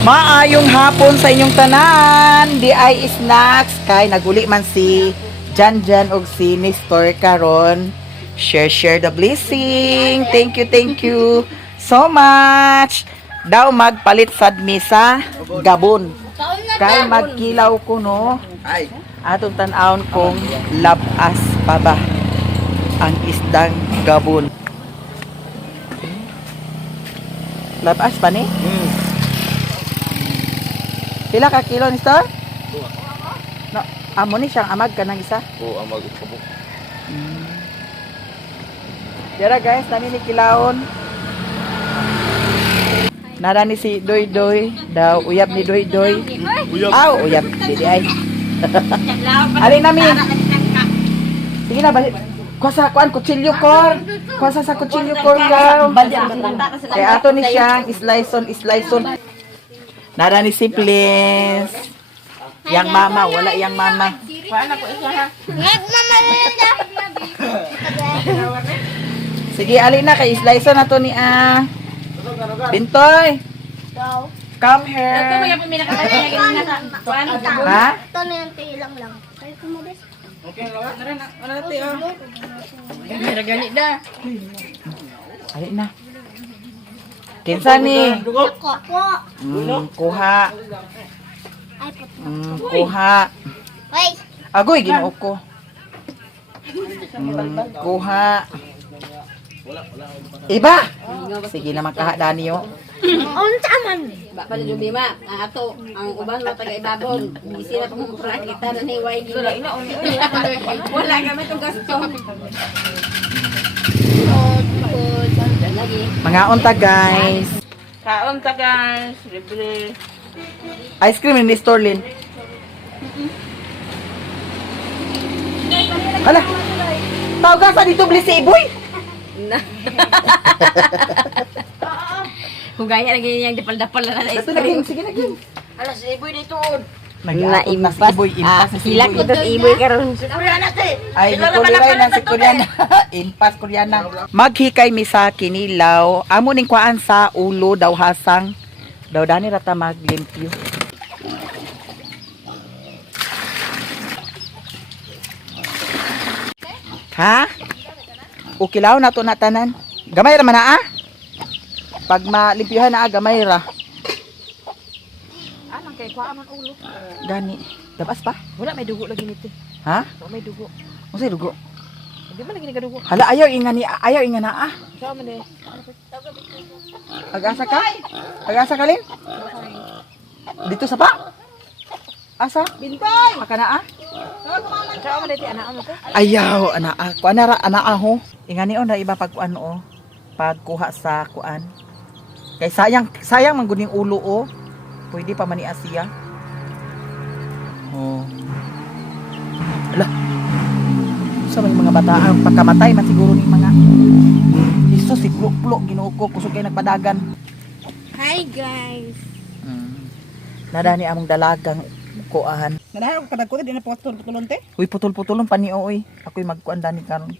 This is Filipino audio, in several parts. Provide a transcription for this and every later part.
Maayong hapon sa inyong tanan. Di ay snacks kay naguli man si Jan og si Nestor karon. Share the blessing. Thank you so much. Daw magpalit sad mi sa gabon. Kay magkilaw ko no. Atong tan-awon kong labas pa ba ang isdang gabon. Labas pa ni? Pila ka kilo ni Star? No, amo ni siyang amag ka ng isa? Oo, amag ito po. Dira guys, nami ni kilawon. Nara ni si Doy Doy, daw uyab ni Doy Doy. Aw, uyab di ay. Ali nami. Sige na balik. Kuha kuan kutsilyo kor. Kuha sa kutsilyo kor ka. Kay ato ni siyang slice-on. Nara ni si Plis. Yang mama, wala yang mama. Sige, ali na kay slice na to ni Bintoy. Come here. Ha? Ito na yung tilang lang. Kaya kumabes. Ali na. Kinsa ni? Ako po. Kuha. Ay, puto. Kuha. Wait. Agoy, ginuok ko. Kuha. Iba! Sige na magkahada niyo. Unsa man? Bakal yung bima, ato, ang uban mo taga-ibabon, hindi sila pumupra, kita na ni Way wala kami itong gasto. Mga unta guys. Kaon ta guys, libre. Ice cream ni Storlin. Hala. Tawag ka sa dito bli si Iboy. Hugaya lagi niyang dapal-dapal na na Ito lagi, sige lagi. Alas, iboy dito. Nag-aakot na si Iboy, impas na si Sila Iboy. ko to iboy karon. Ay, nikuliray na si Koreana. Impas Koreana. Maghikay mi sa kinilaw. Amo ning kuan sa ulo daw hasang. Daw dani rata maglimpyo. Ha? Ukilaw na to na tanan. Gamay ra man na Pag malimpyuhan na gamay ra. Anong kay kuha man ulo? Gani. Dabas pa? Wala may dugo lagi nito. Ha? Wala may dugo. Unsay dugo? Hindi man lagi nagadugo. Hala ayaw inga na Sa man eh. Ag-asa ka? Ag-asa ka lin? Dito sa pa? Asa? Bintay. Aka na Sa man dito anak mo ko. Ayaw, kuan na ho. Ingani on na iba pagkuan o. Pagkuha sa kuan. Kay sayang man guning ulo o. Pwede pa man ni Asia. Oh. Ala. Sa mga bata ang pagkamatay man siguro ning mga Isus si pluk-pluk Ginoo ko kusog kay nagpadagan. Hi guys. Nada ni among dalagang kuan. Nanahan ko kadagko di na putol-putulon te. Uy putol-putulon pa ni oy. Ako'y magkuan dani karon.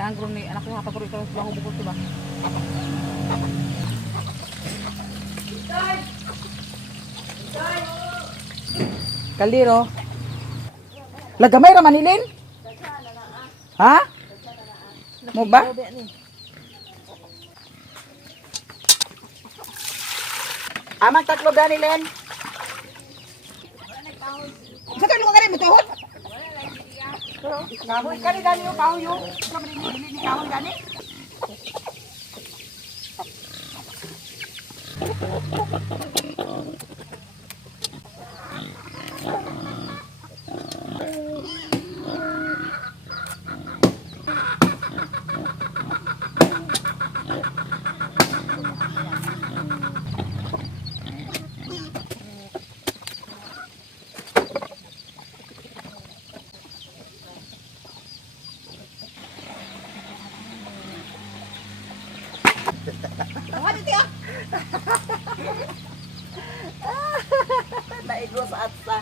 Saan ko ni anak ko hapag ko ito bago bukod ko ba? Kaliro. Lagamay ra manilin? Ha? Mo ba? Amang tatlo ganilin. Sa kanong ngari mo tuhod? Kahoy kani gani yo kahoy yo. Dili ni kahoy gani. What dito ya? Naigo sa atsa.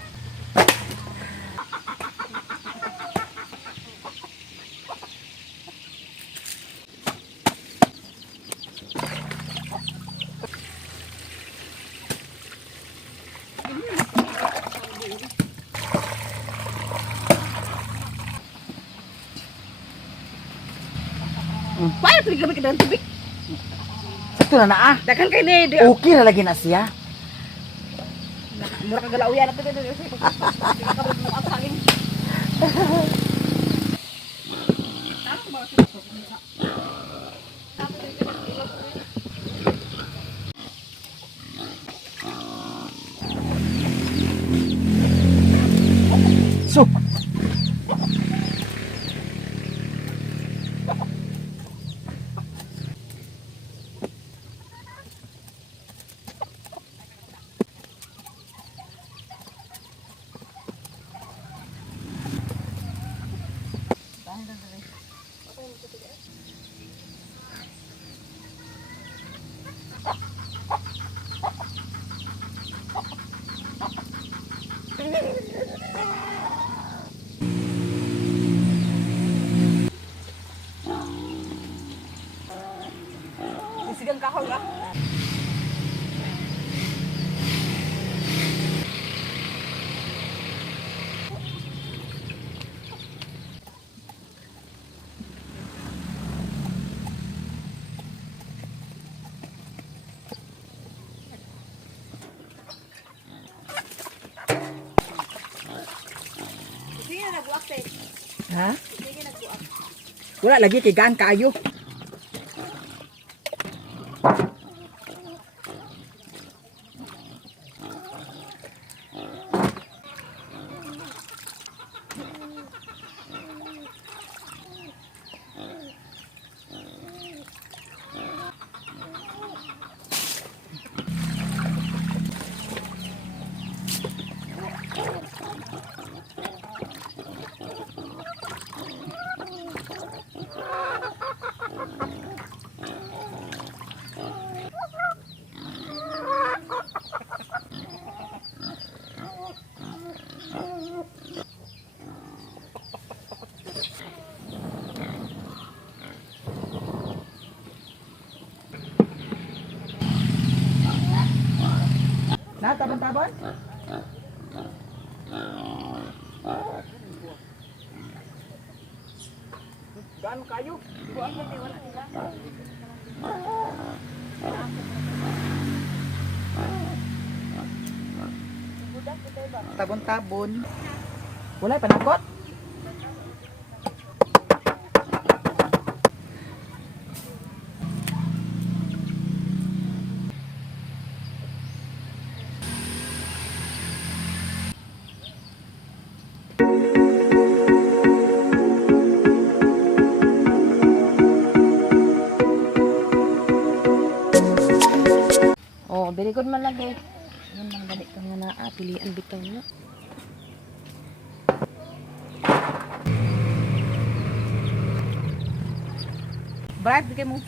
Paano pili kami kita tubig? Sakto na naa. Daghan kay ni. Okay na lagi na siya. Mura ka galauyan na pili dito. Hindi ka kabog mo ang saging. So, Sigang kahoy ah. ha? Wala lagi kay gaan kaayo. Na, tabon-tabon? Gaan kayo? Buwan mo wala nila. Tabon-tabon. Wala panakot? Oh, very good man lagi. Yan lang dali ka nga na pilian bitaw na. Bribe bigay mo.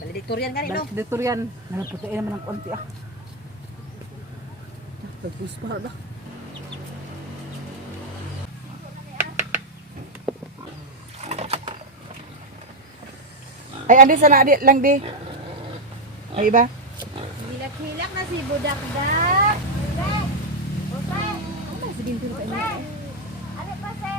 Valedictorian gani no? Valedictorian. Nalaputiin naman ng konti ah. Pagpus pa na. Ay, andi sana adi lang di. Ay iba. Hilak-hilak na si Budakdak. Ano sa bintu ka ina? Ano pa se?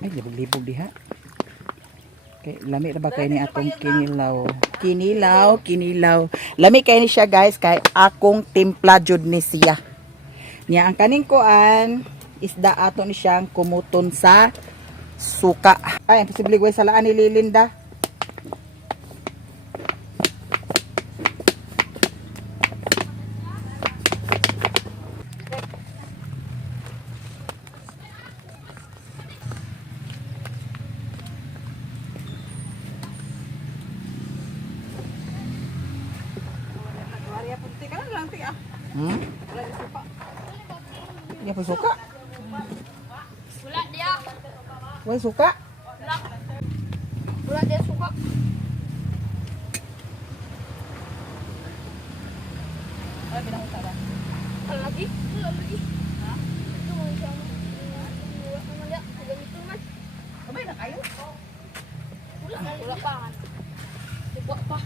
Ay, libog-libog diha. Okay, lami na ba kayo ni atong kinilaw? Kinilaw. Lami kayo ni siya guys, kay akong timpla jud ni siya. Niya ang kaning kuan, isda ato ni siyang kumuton sa suka. Ay, imposible guys, salaan ni Lilinda. Hmm? Dia pa suka? Wala dia. Wala suka? Wala dia suka. Ay, pinakutara. Wala lagi. Ha? Ito mo siya. Wala naman dia. Ganito man. Sabay na kayo? Wala pa. Diba pa.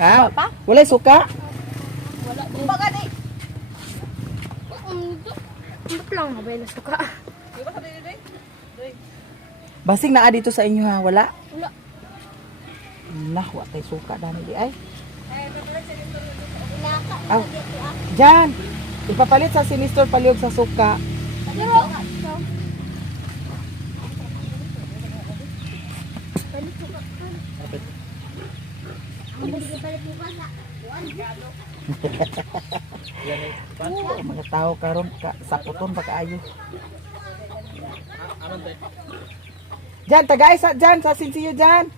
Ha? Wala suka? Wala din. Baga di. Ba't lang na ba yung suka? Basing naa dito sa inyo ha, wala? Wala. Nah, wa tay suka dani di ay. Naka. Aw. Jan. Ipapalit sa sinistor paliog sa suka. Pero. Mga tao karon ka saputon pa kaayo. Jan, tagay sa Jan, sa sinsiyo Jan.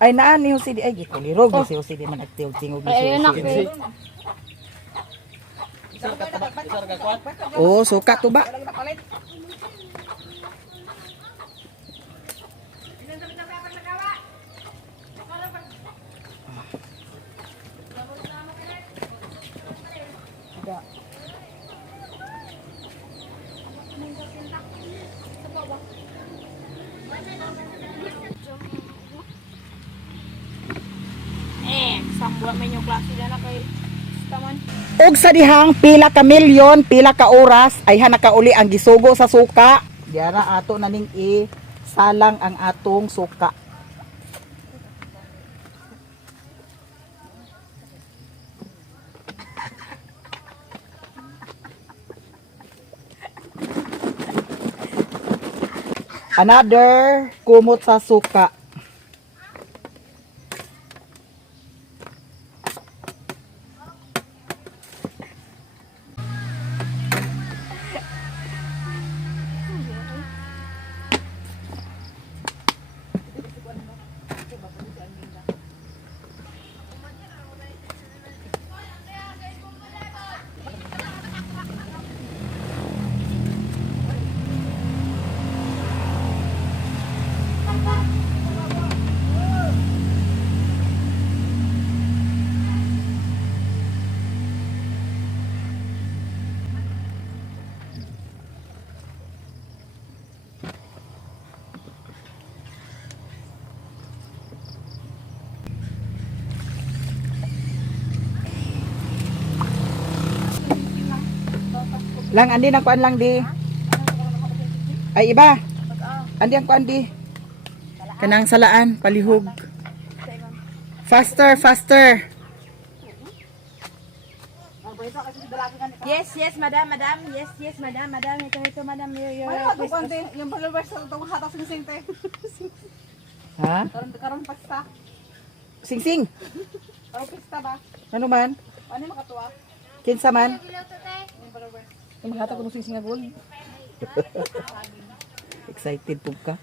Ay naan ni Jose di ay gikulirog ni si Jose di man nagtiog-tingog ni si Jose. Oh, suka to ba? Sambuat may yung klase na kay taman. Og sa dihang pila ka milyon, pila ka oras ay nakauli ang gisugo sa suka. Diara ato na ning salang ang atong suka. Another kumot sa suka. Lang andi na kuan lang di. Ay iba. Andi ang kuan di. Kanang salaan palihog. Faster, faster. Yes, madam. Yes, madam. Ito, madam. Yung followers sa itong hatak sing-sing. Ha? Karon pasta. Sing sing. Karon pasta ba? Ano man? Ano makatuwa? Kinsa man? Yung followers. Maghatag ko sing sing gold. Excited pug ka.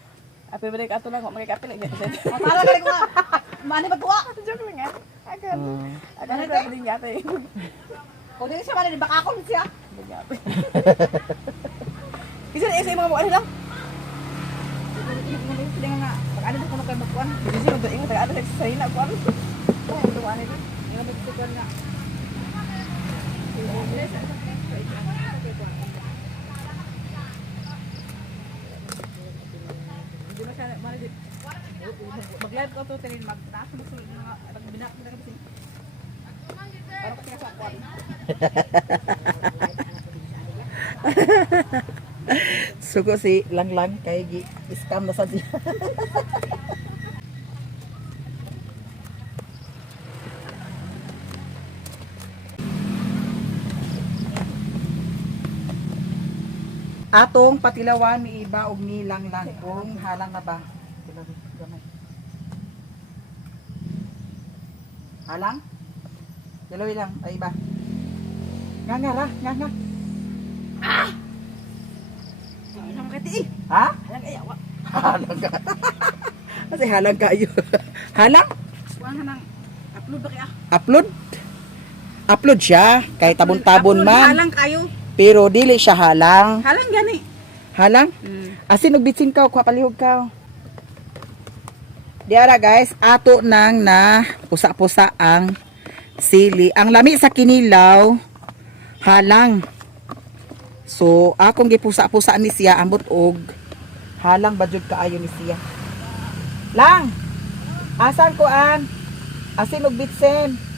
Ape ba ka ato lang magkakape lang. Para ka ko. Mani ba tuwa? Joke lang yan. Agad. Agad na din yata eh. Kung di siya mani baka ako siya. Kasi isa yung mga mukha nila. Hindi nga. Pag ano ko kayo magkuhan. Hindi siya mag-ingat. Taga-ano sa sarili na kuhan. Ay, ito ano ito. Yung nagsukuhan nga. Mag-live ko to tilin magtaas mo sulod nga binak na kasi. Para kasi sa kwal. Suko si Lang kay gi scam na sa siya. Atong patilawan ni iba og ni Lang kung halang na ba? Tilawi, gamay. Halang? Tilawi lang ay iba. Nga ra, nga. Ano kati? Ha? Halang ayaw. Halang ka. Kasi halang kayo. Halang? Kuan nang upload ba kaya? Upload? Upload siya. Kay tabon-tabon man. Halang kayo. Pero dili siya halang. Halang gani. Halang? Asin og bitsin ka, kuha palihog ka. Diara guys, ato nang na pusa-pusa ang sili. Ang lami sa kinilaw, halang. So, akong gipusa-pusa ni siya, ambot og halang badyod kaayo ni siya. Lang! Asan ko an? Asin og bitsin.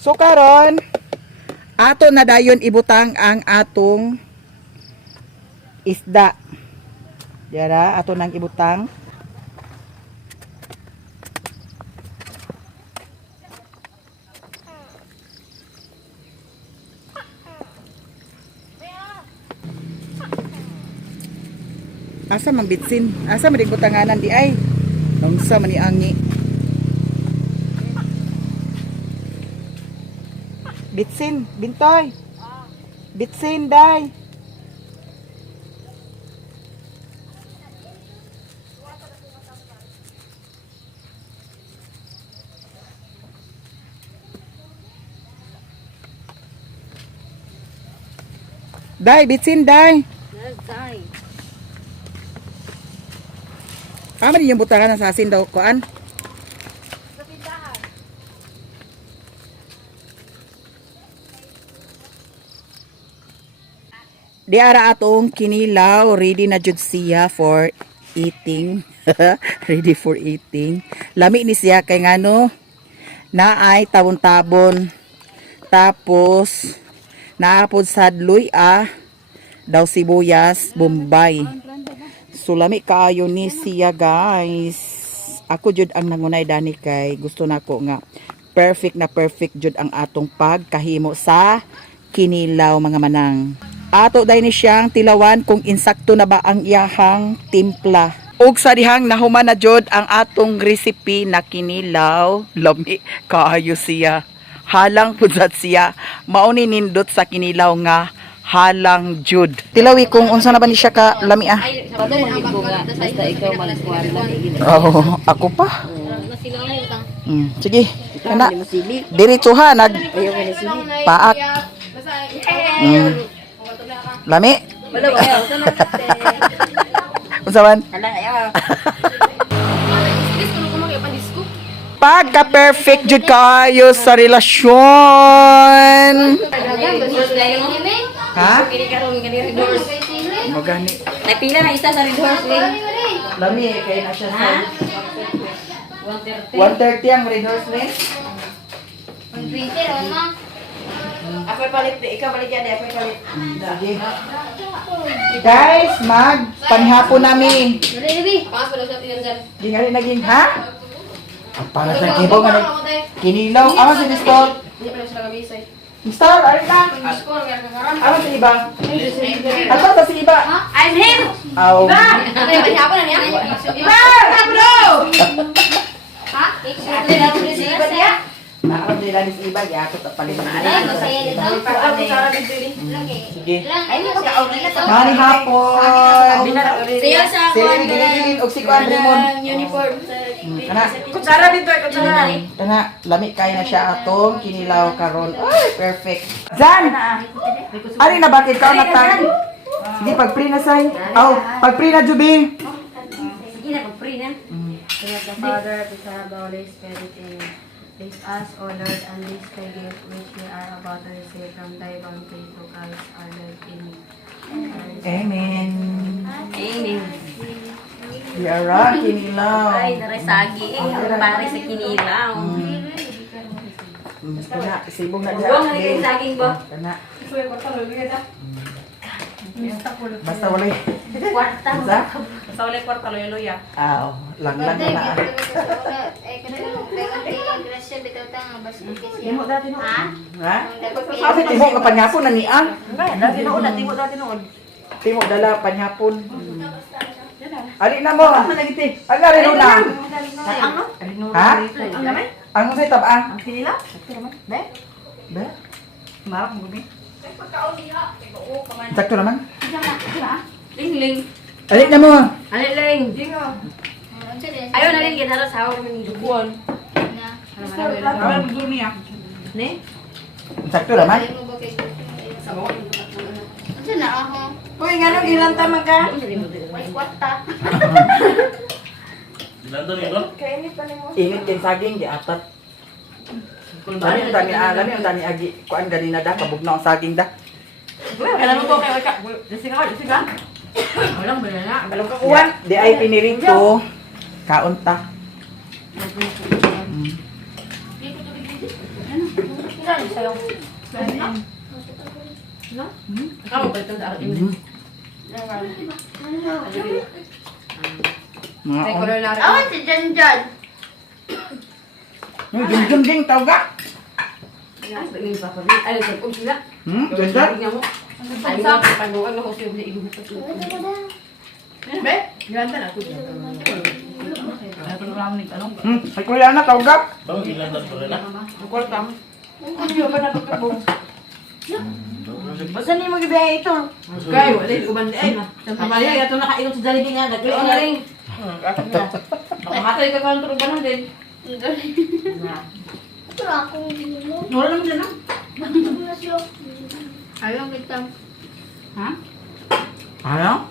So karon, ato na dayon ibutang ang atong isda. Yara, ato nang ibutang. Asa man bitsin? Asa man butanganan di ay? Unsa man ni angi? Bitsin, bintoy. Bitsin, day. Day, bitsin, day. Nagtay. Kama din yung butangan ng sasin daw, kuan? Di ara atong kinilaw, ready na jud siya for eating. Ready for eating. Lami ni siya kay ngano naay tabon-tabon. Tapos naapod sadloy daw sibuyas, bombay. So lami kaayo ni siya guys. Ako jud ang nangunay dani kay gusto nako nga perfect jud ang atong pagkahimo sa kinilaw mga manang. Ato day ni siyang tilawan kung insakto na ba ang iyahang timpla. Ug sa dihang nahuman na jud ang atong recipe na kinilaw, lami kaayo siya. Halang pudsat siya. Mao ni nindot sa kinilaw nga halang jud. Tilawi kung unsa na ba ni siya ka lami Ay, paano magiging nga? Basta ikaw magkuhan lang. Oh, ako pa. Nasilangin ka. Sige. Kana. Masili. Diretso ha nag Ayaw ka nasili. paak. Lami. Wala ba? Unsa man? Hala, ayaw. Pagka perfect jud kaayo sa relasyon. Ha? Mo gani. Ay, pila na isa sa Red Horse, eh. Lami kay na siya sa Ha? 130 ang red horse lane. Ako palit di ikaw balik yan, ako palit. Sige. Guys, mag panghapon namin. Pangas pa daw sa tiyan dyan. Gingali naging ha? Ang para sa kibo nga kinilaw. Ako si Mr. Hindi pa daw sila kabisay. Mr. Ari ka? Score, kaya kagaram. Ano si iba? Ano sa si iba? I'm him. Aw. Ano yung hapon na niya? Iba, bro. Ha? Si iba niya. Ako nila ni si iba ya ako tapalin. Sige. Ay, hindi ko ka-auri na to. Mani hapon. Siya sa Sili gilid og si Kuan Raymond. uniform sa Kana. Kutsara dito, kutsara. Kana lami kay na siya atong kinilaw karon. Ay, perfect. Zan. Ari na bakit ka natang? Sige pag pre na say. Aw, pag pre na jubi. Sige na, pag-free na. The Father, the Son, the Holy Spirit, Amen. Bless us, O Lord, and this thy gift which we are about to receive from thy bounty to Christ our Lord. Amen. Amen. Amen. Yara, kinilaw. Ay, narisagi eh. Ang pare sa kinilaw. Kana, sibong na Buwang na yung saging ba? Kana. Basta wala. Kwarta. Isa? Sa ulit kwarta, loya-loya. Lang na. Imo dati no. Ha? Kasi timo ka panyapon na niya. Dati noon, dati noon. Timo dala panyapon. Ali na mo. Ang rin una. Ano? Ha? Ang gamay? Ang sa'y tabang. Ang sinila? Be? Be? Marap mo be. Sakto naman. Ling-ling. Ali na mo. Alin-ling. Ayaw na rin ginara sa ako ng duguan. Ni? Sakto naman. Uy, ngano ilang tama ka? Init kin saging di atat. Dami ang dami agi kuan ganina da kabugna ang saging da. Kailan mo to kay Waka? Lasing ako, lasing ka? Walang banana. Alam ka kuwan? Di ay pinirito. Kaunta. Kamu ba ito sa akin? Mga Ay, on. color na rin. Awan si Janjan. Yung ding tawag ka. Ay, bagay pa pa. Ay, nagsampung sila. Ganda. Tignan mo. Ay, nga, panukan ako siya sa ibu. Be? Ganda na ako. Ano lang ni ano? Ay kuya na tawag ka. Ang kwarta mo. Hindi ba na pagkabong? Basta ni mo gibiyahe ito. Kaya wala yung uban ay na. Amaya yato nakainom sa Jollibee nga. Ay, na rin. Nakamatay ka kung tulog ba na din. Wala naman dyan ah. Ayaw kita. Ha? Ano?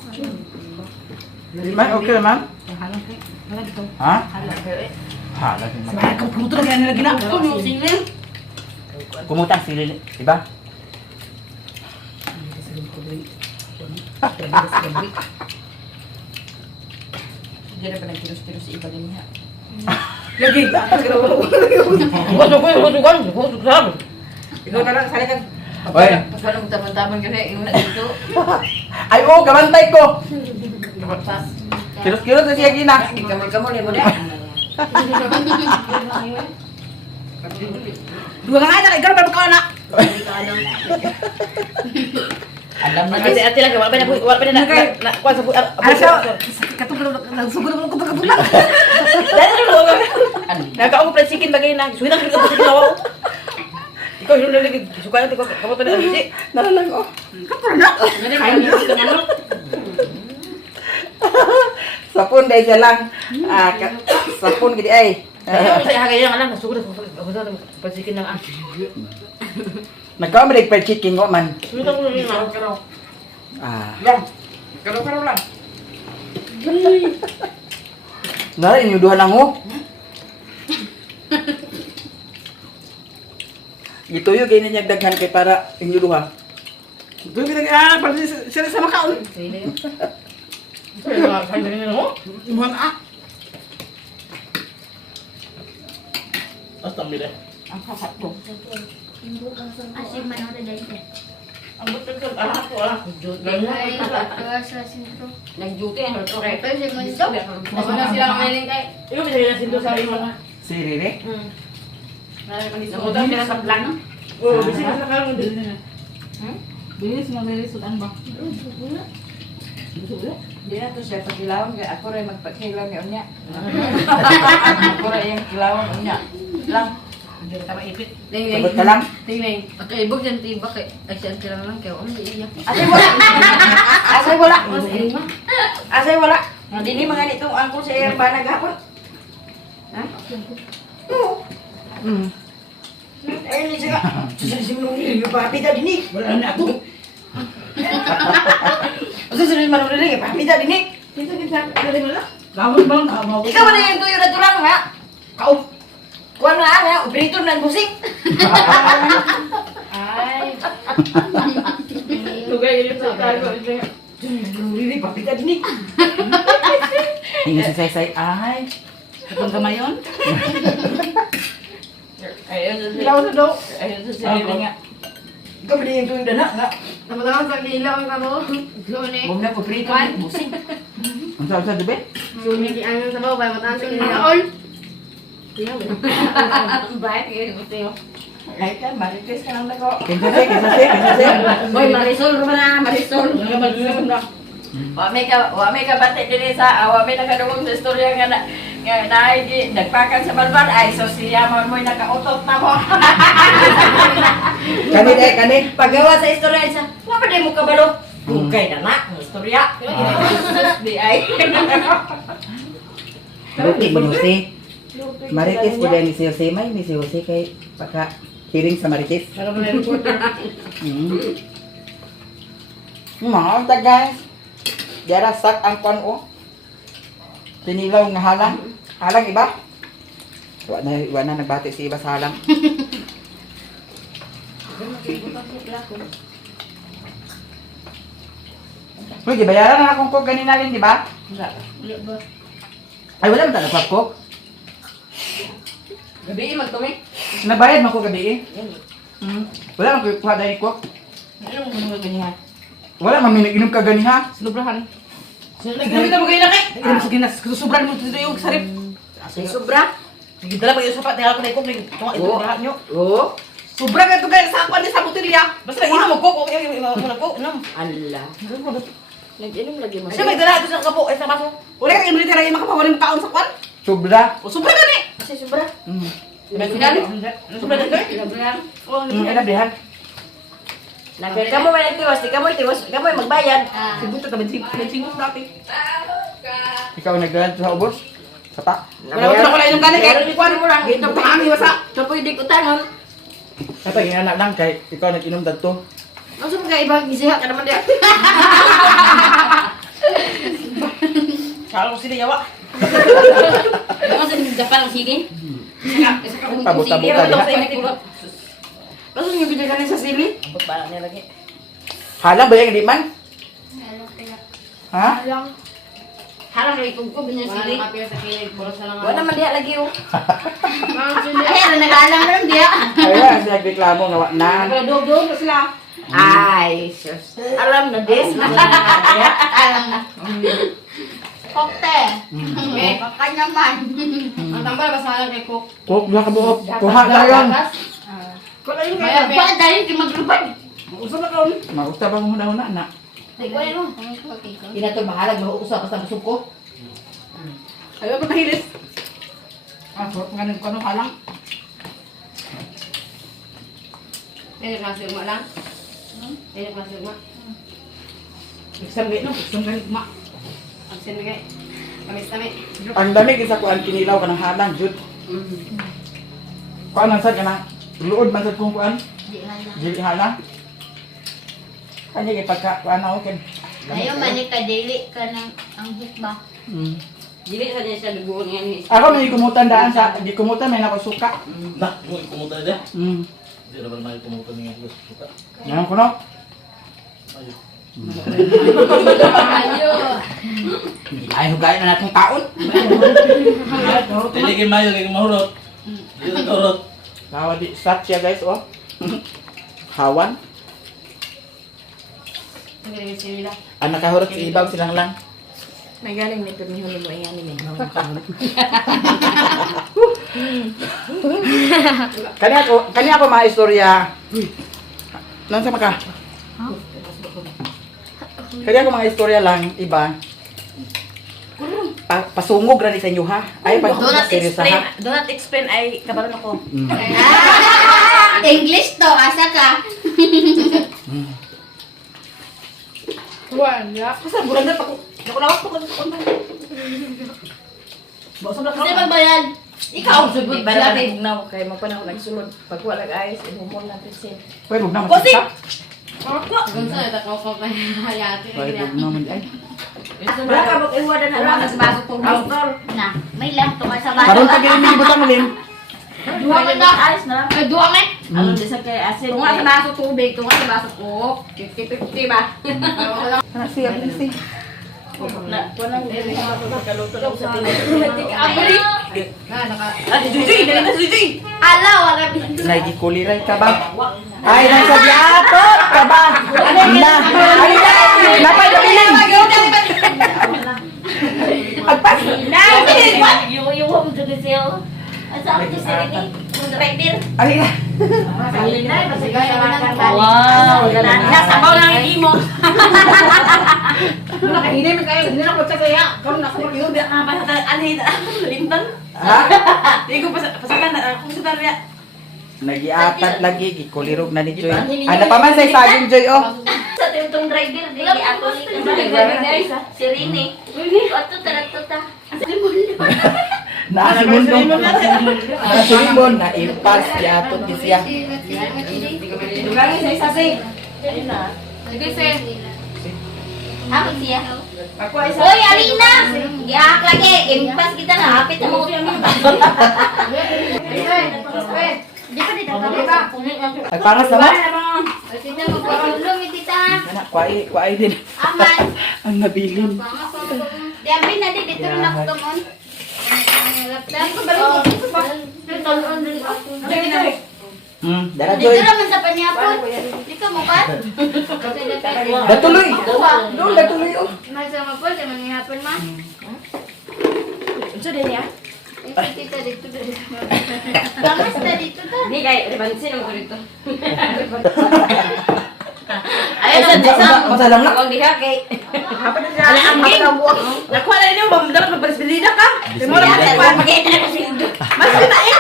Man, okay naman? Wala dito. Ha? Hala kayo eh. Hala. Sabay ka puto na ganyan nila gina. Ito, yung singling. Kumutang sili, diba? Diyan na pa nagkilos-kilos sa iba din niya. Lagi. Ikaw na lang, sali ka. Oy. Mas walang taman-taman ka na, yung dito. Ay, oo, gabantay ko. Pas. Kilos-kilos na siya gina. Kamol-kamol eh mo na. Dua ka nga na, ikaw na ka na. Alam na kasi ate lang, wala pa na kuha sa buwan. Ano siya? Katulog, nagsugod mo ko pagkabulan. Dahil na luwa. Nagkaong fried chicken bagay na. Suwi na kita sa kinawa. Ikaw yung lalig, suka natin ko. Kamu to na alisi. Nalalang ko. Kapar na. Sapon dahil siya lang. Sapon gini ay. Saya hagay yang alam, nasugod ako sa fried chicken lang. Nagkamalik per chicken ko man. Suwi na ko rin na. Lang. Karo-karo lang. Nara, inyuduhan lang ho. Gituyo kayo niya daghan kay para inyuduhan. Ito yung pinag-aaral, para sila sa makaon. Kain na rin mo? Imuhan ah. Ang kasat ko. Asik man ako dahil. Ang buto ko, anak ko ah. Ay, tawas sa sintro. Nag-duty ang harto kay. Pero si Mundo. Ako na sila kamainin kay. Ikaw bisa na sindo sa rin mo. Si Riri? Namutan sila sa plan. Oo, bisa na sa karong din. Bilis nga bilis sudan ba? Di na to siya pagkilawan, kaya ako rin magpagkilaw niya unya. Ako rin yung kilawan unya. Lang. Hindi ka maipit. Ling-ling. Sabot ka lang. Ling-ling. Pagkaibog dyan, tibak kay. Ay, siya lang lang kayo. Ano di iyak? Asay wala. Asay wala. Mas ilma. Asay wala. Dili mga nito ang ko sa iyang banag hapon. Ha? Oo. Ayun ni siya. Susunod mo nila yung papita dinig. Wala na ako. Susunod mo nila yung papita dinig. Kinsa ano din mo lang? Gawin ba lang kabaw? Ikaw na yung tuyo na tulang ha. Kau. Kuha na ha. Operator ng busing. Ay. Lugay ini sa tago. Hindi papitan ni. Hinga si Say ay. Itong kamayon. Ayun sa Ilaw na daw. ayun sa sila nga. Gabi yung tuwing dana nga. Namatawag sa ilaw ang kamo. Lune. Bum na ko prito busing. Ang sa dibe? Lune di ang sa bawah matawag sa ilaw. Baik kayo ito. Right ka, marites ka lang nako. Kinsa si. Boy, Marisol na, Marisol. Wa may ka bate diri sa wa may nakadungog sa istorya nga na ay nagpakan sa balbal ay so siya mo nakautot na mo. Kani. Paggawa sa istorya siya, wa pa di mo kabalo. Dugay na na ang istorya. Di ay. Luti ba si? Marites ko din ni si Jose. May ni si Jose kay pagka hearing sa Marites. Mga guys. Diara sak ang kon o. Pinilaw nga halang. Halang iba. Wa na nagbati si iba sa halang. Uy, gibayaran na akong kog ganina rin, di ba? Ay, wala man talaga kog. Gabi magtumi. Nabayad man ko gabi eh. Wala man ko kuha dahil kog. Ano mo mga ganyan? Wala man minag-inom ka ganiha. Sinubrahan. Nagdamit mo kayo na kay. Hindi mo sige na. Susubran mo dito yung sarip. Say sobra. Nagdala pa yung sapat. Tingnan ko na ikog. Tunga ito Oo. lahat nyo. Oo. Sobra ka ito kaya sa akuan sa butilya. Basta inom mo ko. Inom ko. Inom. Allah. Nag-inom lagi mo. Siya may dala ito sa kapo. Ay sa baso. Wala kang inulit na yung makapawaling taon sa kwan. Sobra. O sobra ka ni. Kasi sobra. Sobra ka ni. Oh, Ay, nabihan. Nakay kamo may nagtiwas, di kamo tiwas, kamo magbayad. Sibuta ka. Singos dati. Ikaw nagdala sa ubos? Sata. Wala ko lang yung galing. Pero di ko mo lang. Ito pangangi wasa. So pwede ko tangon. Kapag inanak lang kay ikaw nag-inom dadto. Ano sa mga ibang gisiha ka naman diya? Kala ko sila yawa. Ano sa nagdapal ang sige? Tabo-tabo Pero ka daw sa diha. imit ko. Kaso yung binigyan sa sili? Abot ba niya lagi. Halang ba yung di man? Ha? Harang rin kung ko binya Wala sige. nang kapir sa kilid. Puro sa lang. Wala man diha lagi oh. Ay, ano nag-alam na lang diya. Ay, siya nagreklamo nga wa na. Dog-dog na sila. Ay, sus. Alam na this. Alam na. Kokte. Okay. Kanya man. Ang tambal basta lang kay cook. Kuk na kabuok. Kuha dayon. Kala yung Maya Ba dahil ki maglubad. Usap na karon. Mausta ba mo na na? Ay, ko ano? Hindi na ito mahalag, mahuusap basta busog ko. Ayaw ba mahilis? Sarap nga nang kano halang. May nagkasir mo lang. May nagkasir mo. Isang gay no, isang gay ma. Ang sinigay. Kamis-kami. Ang dami isa ko ang kinilaw ka ng halang, Jud. Kuan ang sad ka na. Luod man sad kung kuan. Dili halang. Kanya kay pagka kuan na okay. Ayaw manik ka dili ka ng ang hit ba? Dili sa niya siya duguon nga ni. Ako may kumutan daan sa di kumutan may nako suka. Nak, mo kumutan dia. Mm. Hindi naman may kumutan niya gusto suka. Yan ko no. Ayo. Ayo. Ay hugay na natong taon. Pili kay mayo kay mahurot. Dito torot. Lawa di sat siya guys oh. Hawan. Ang galing sila. Ang nakahurot sa ibaw silang lang. May galing ni permihon mo ayan ni. Kani ako mga istorya. Nang sa maka? Kani ako mga istorya lang iba. Pasungog ra ni sa inyo ha. Ay pa Do not seryoso explain. ha. Do not explain ay kabalan ako. English to, asa ka? Wala. Kasi bulan na ako. Ako nawak ko sa kontan. Ba sa Kasi magbayad. Ikaw sugod ba na bugnaw kay magpanaw nagsulod. Pag wala guys, ihumol natin sin. Pwede bug na Kosi! masisa. Kung saan ito ko pa hayati. Pwede bug na man ay. Wala ka bang iwada na lang sa baso tong motor. Na, may lang to sa Karon bato. ta gini butang lim. Duha man na ayos na lang. Ay, duwa met. Ano din sa kay asin. Tunga sa baso tubig, tunga sa baso coke. 50-50 ba? Ano siya, blessing? Na, walang kaluto lang sa Abri! Ah, si Jujuy! Dali na si Jujuy! Ala, wala Nagikuliray ka ba? Ay, nasa diatot ka ba? Na, ay na, napay na bilang. Agpas. Yung home to the sale. Asa ako sa rin right there. Ay na. Wow! Nasabaw lang yung imo. Nakahinay mo kayo. Hindi na ko kaya. Karon nasa mga yun. Lintan? Ha? Hindi ko pasakan na. Kung sa talya. Nagiatat lagi, gikulirog na ni Joy. Ano pa man sa saging Joy, oh. Sa tintong driver, di ako ni si Rini. Ato tarakta. Nasimundo. Nasimundo na impas diatot ni siya. Dugangi sa isa sing. Sige, sir. Ako siya. Ako isa. Hoy, Alina! Giyak lagi. Impas kita na. Hapit na mo. Di pa dito ka. Nagpangas naman. Tita, magpapulong yung tita. Anak, kwai din. Aman. Ang nabilin. Di abin na di. Dito rin ako kamon. Laptop ko balik. Dito Dara Joy. naman sa panyapon. Dito mo pa? Datuloy. Doon, datuloy, oh. Masama po sa manihapon ma. Unsa din ya? Tita dito. Tamas na dito ta. Di kay rebansin ang dito. Ayun na, Masalang na. Ang diha kay. Ala ang ging. Nakuha na ninyo, dapat magpalispilida ka. Timura Magkita na kasi. Mas na eh.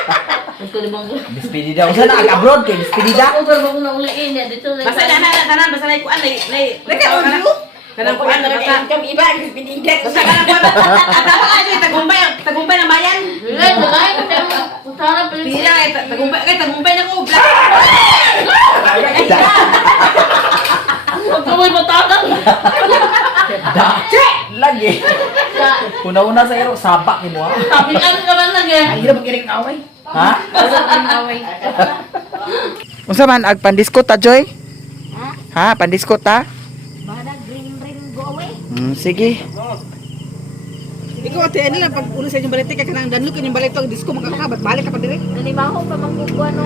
Despedida. Usa na ag-abroad kay despedida. Basta tanan basta nay kuan nay. Kanang kuan na basta. Kam iba ang pinidet. Basta kanang kuan. Atama ka dito tagumpay na bayan. Pira kay tagumpay na ko. Pagkaway matakan. Dache! Lagi. Una-una sa iro, sabak ni mo, ha? Tabian ka man lang eh. Ay, hirap kiring away. Ha? Unsa man ag pandiskot ta Joy? Ha, pandiskot ta? Bada green go away. Sige. Ikaw ate, ano lang, pag una sa inyong balite, kaya kanang danlo kanyang balite, ang disco magkakabat, balik ka pa dire. Nanimaho pa mangkukuha no.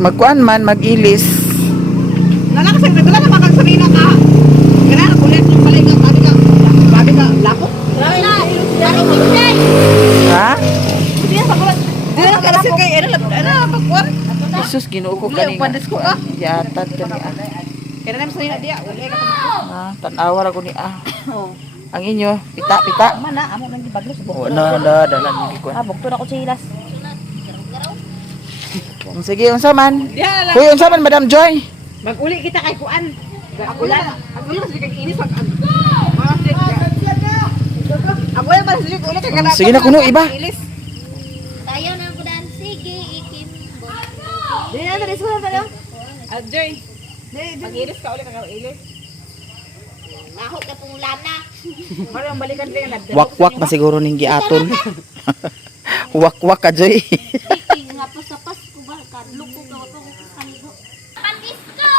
Magkuan man magilis. Nala ka sa nagdala na makang sarina ka. Kaya kulit yung balay ka, sabi ka, lapok. Ha? Hindi na pagkulat. Hindi na kalasin kay, ano, pagkulat. Jesus, Ginoo ko Uli, kani. pandisko ka. Yatad kani Kaya na namin sarina diya, uli ka. ah. Tan-awar ako ni Ang inyo, pita. Mana, amo nang gibaglos. Oo na dalan ni kuan. Bukto na ko sa hilas. Sige, unsa man? Diya lang. Kuy, unsa man Madam Joy? Mag-uli kita kay kuan. Ulan. Ako lang kasi kay inis pag ako yung mas sige ulit kay Sige na kuno iba. Tayo na ko dan sige ikim. Di na dali sa talo. Joy. Mag-ilis ka ulit kay ilis. Maho ka pong lana. Maro ang balikan din na. Wak-wak na siguro ning giaton. Wak-wak ka Joy. Iki nga pa sa Pasko ba ka luko ka pa ko kanigo. Pandisko!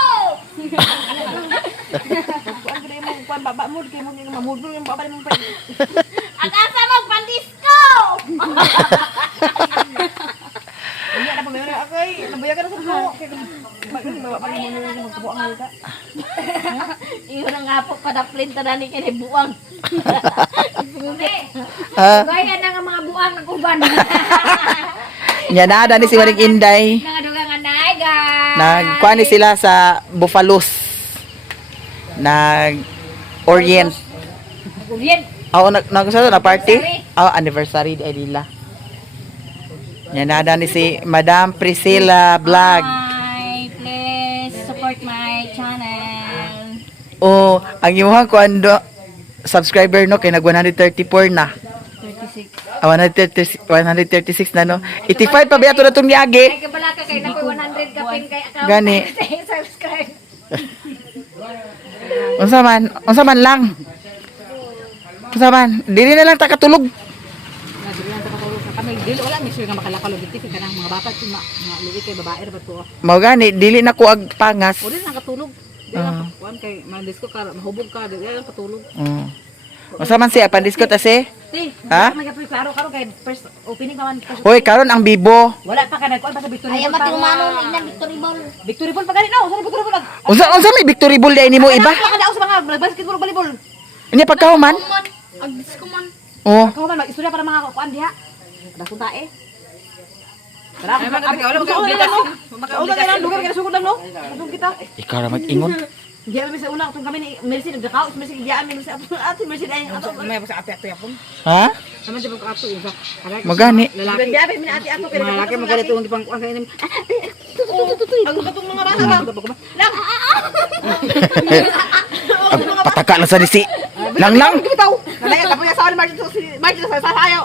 Kuan gid mo kuan baba mo kay mo nga mamudol yung baba mo pa. Ang asa mo pandisko! Iya na pa meron ako ay nabuya ka na sa puno. Bakit baba pa mo yung magbuang halika. Iyo na nga po padaplin ta dani kay buang. Ha? Gaya na nga mga buang ng uban. Nya na ni si Maring Inday. Nga dugang anay guys. Nagkuan ni sila sa Bufalos. Orient. Orient. Nagsa na party? Anniversary di nila. Yan na ni si Madam Priscilla Vlog. Hi, please support my channel. Oh, ang imuhang kuando subscriber no kay nag 134 na. 36. 136 na no. 85 pa ba ato na tong yagi? Kay kabala ka kay nakoy 100 ka pin kay account. Gani. Subscribe. Unsa man lang. Unsa man, dili na lang ta katulog. may dili wala may sure nga makalakalo dito ka nang mga bata mga luwi kay babae ra ba to. Mao gani dili na ko ag pangas. Uri nang katulog. Di lang kuan kay mandis ko ka mahubog ka di lang katulog. Unsa man siya pandisco ta si? Ti, Ha? may kapit klaro karo kay first opening naman. Hoy, karon ang bibo. Wala pa ka nagkuan pa sa Victory. Ay, matirumano na Victory Ball. Victory Ball pa gani no, sa Victory Ball. Unsa may victory ball di nimo iba? Wala ka sa mga basketball volleyball. Unya pagkahuman? Agdis ko man. Oh. Ako man mag-istorya para mga kuan diha. Dakunta eh. Tara, Ay, magkakaroon ka makauna obligasyon. na lang, lugar ka sugod lang no. Atong kita. Ikaw ra mag-ingon. Diya mi sa una atong kami ni Mercy nagdakaw, Mercy giyaan mi sa ate Mercy ay ato. May sa ate yapon. Ha? Sama di ba ato isa. Magani. Lalaki. Diya mi ate ato kay lalaki magalito ang gipang kuan kay ni. Ang katong mga bata ba? Lang. Pataka lang sa disi. Lang. Bitaw. Nalaya tapos ya sa Martin sa sasayaw.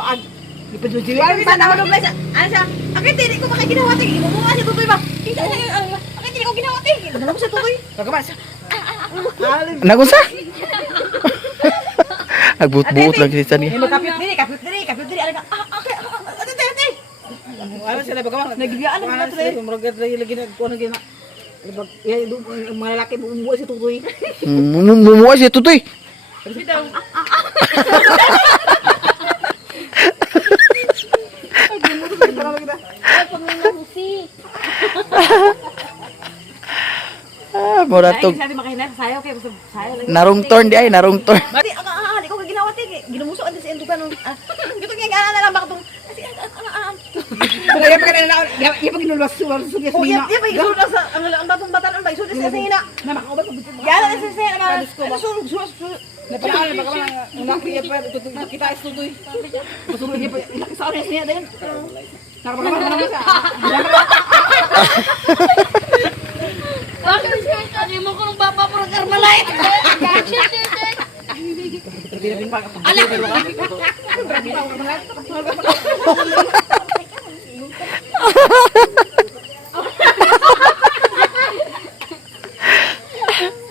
Ipajujuwi. Ay sa naman ng mesa. Ano siya? Akit hindi ko makikinawating. Imumunga siya tutoy ba? Akit hindi ko ginawating. Dalawa ko siya tutoy. Pagkaman siya. Nagunsa? Agbuot-buot lang siya niya. Kapit diri. Ano ka? Okay. Ate. Ano sila bagaman? Nagigiyaan mo na tuloy. Murag lagi na kuno gina. Mga lalaki bumubuo si tutoy. Mumuha siya tutoy. Bitaw. Mura Ay, to. sabi makahinay sayo kay sayo lang. Narong turn di ay, narong turn. Mati, di ko ginawa ti. Ginumuso ante sa endukan nung. Gito nga gana na lang bakit kasi Kaya pa kanina ya pa ginulwas suwar sa Oh, Yasmina. Ya pa ginulwas sa ang batong batan ang baiso sa sina. Na makaubat ko. Ya na sa sina na. Sulog. Napalaan na baka mga kriya pa kita istutoy. Masulog niya pa. Ilaki sa oras niya din. Nakapagpapala na siya. Ano mo kung baba pro Carmelite?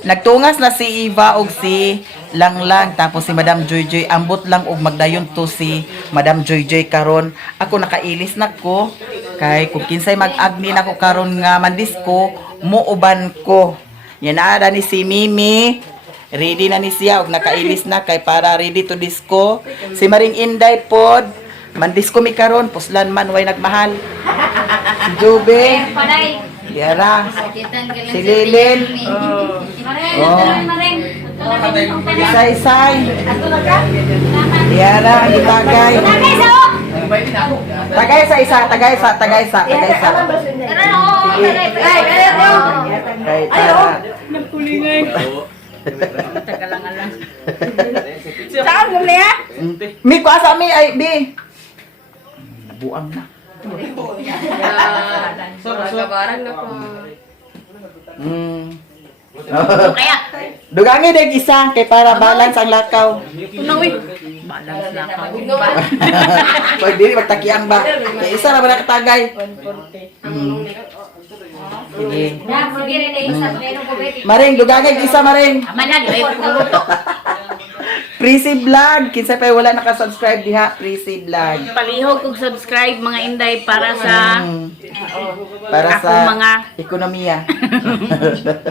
Nagtungas na si Eva og si Langlang tapos si Madam Joyjoy ambot lang og magdayon to si Madam Joyjoy karon. Ako nakailis na ko kay kung kinsay mag-agni nako karon nga mandisco muuban ko. Yan ada ni si Mimi. Ready na ni siya og nakailis na kay para ready to disco. Si Maring Inday pod mandisco mi karon puslan man way nagmahal. Si Jube, Paday. Yara, Kitan galing si Lilin, Maring. Isay-say. Yara, itagay. Tagay sa isa. Tagay sa. Tara na, oo. Kay Tara. Saan mo niya? Mi, ko asa mi, ay, bi. Buang na. Kabarang na po. Kaya, Dugangi deg isa, kay para balance ang lakaw. Balance na ka. Pag dili, magtakiang ba? Kay isa na ba nakatagay? Sige. na, pagkiri na isa, pero ko beti. Maring, dugangig isa, Maring. Manag, ay pagluto. Prissy Vlog. Kinsay pa wala nakasubscribe diha, Prissy Vlog. Palihog kong subscribe mga inday para sa Para Ako, sa mga- ekonomiya.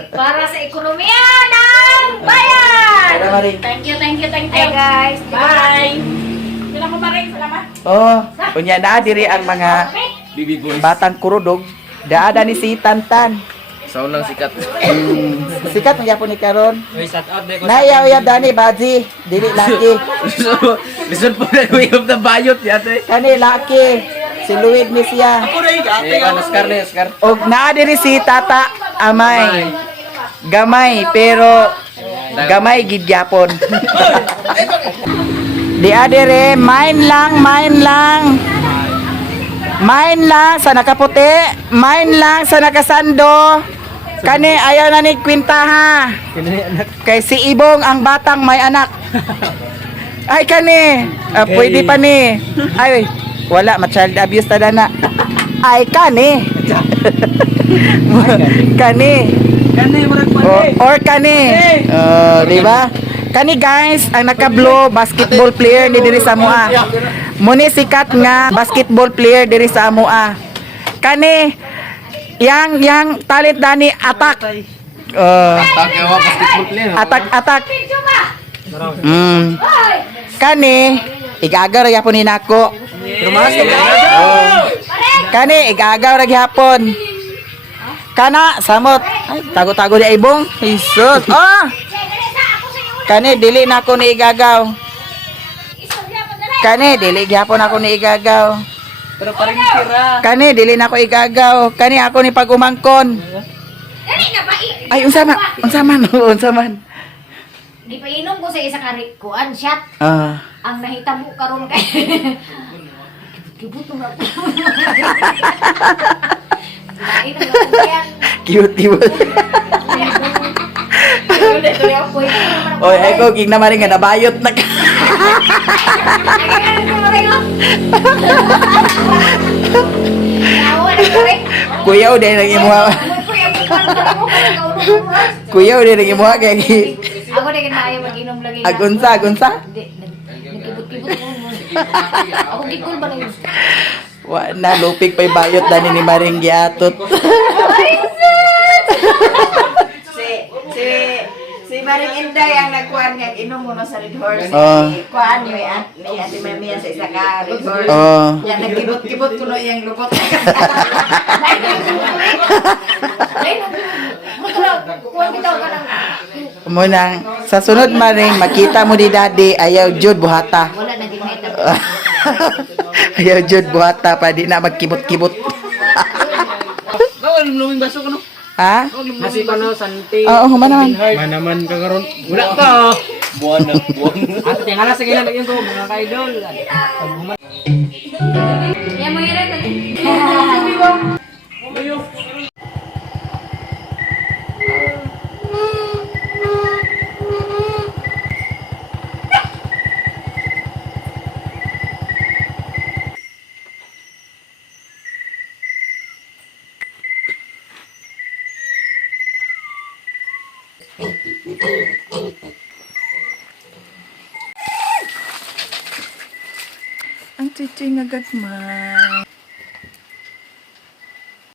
Para sa ekonomiya ng bayan! Para Maring. Thank you. Hey guys, Bye! Oh, kunya na diri ang mga batang kurudog. Daada ni si Tantan. Sa unang sikat. Sikat ang yapon ni karon. May shout out na ko. Naiyaw Dani Baji, dili laki. Listen po na yung na bayot yate. Kani laki. Si Luwig ni siya. Oscar. Og naa diri si Tata Amay. Gamay pero gamay gid gyapon. Di adere, mine lang. Mine lang sa nakaputi, mine lang sa nakasando. Kani ayaw na ni kwinta ha. Kay si Ibong ang batang may anak. Ay kani, pwede pa ni. Ay, wala ma-child abuse ta na. Ay kani. Kani. Or kani. Di ba? Kani guys, ang naka-blue basketball player ni diri sa Moa. Muni sikat nga basketball player diri sa Moa. Kani yang talent dani atak. Tagawa basketball player. Atak. Kani igagaw ra gyapon ni nako. Kani igagaw ra gyapon. Kana samot. Ay, tago-tago di ibong. Jesus. Kani dili na ako ni igagaw. Kani dili gyapon ako ni igagaw. Pero parang tira. Kani dili na ako igagaw. Kani ako ni pagumangkon. Ay unsa man? Di pa inom ko sa isa ka kuan shot. Ang nahitabo karon kay kibut mo. Lain ang yan. Cute. Oy, ay ko ging naman nga nabayot na ka. Kuyaw din nang imuha. Kuyaw din nang imuha kay Ako na kinaayo mag-inom lagi. agunsa. Nagkibot-kibot ko mo. Ako gikol ba na yun? Wa na lupig pay bayot dani ni Maring giatot. Si Maring Inday ang nagkuhan nga inom mo sa Red Horse. Kuhan niyo ni Ate Mamiya sa isa ka Red Horse. Yan, nagkibot-kibot ko no iyang lukot. Munang sa sunod Maring makita mo di daddy ayaw jud buhata. Wala na din may Ayaw jud buhata pa di na magkibot-kibot. Gawin luming baso ko no. Ha? Nasi pa no santi. Oo, manaman. Manaman ka karon. Wala ka. Buwan. At tingala sa gilan lagyan ko mga kaidol. Yan mo yun. Ang chichi nga gagmay.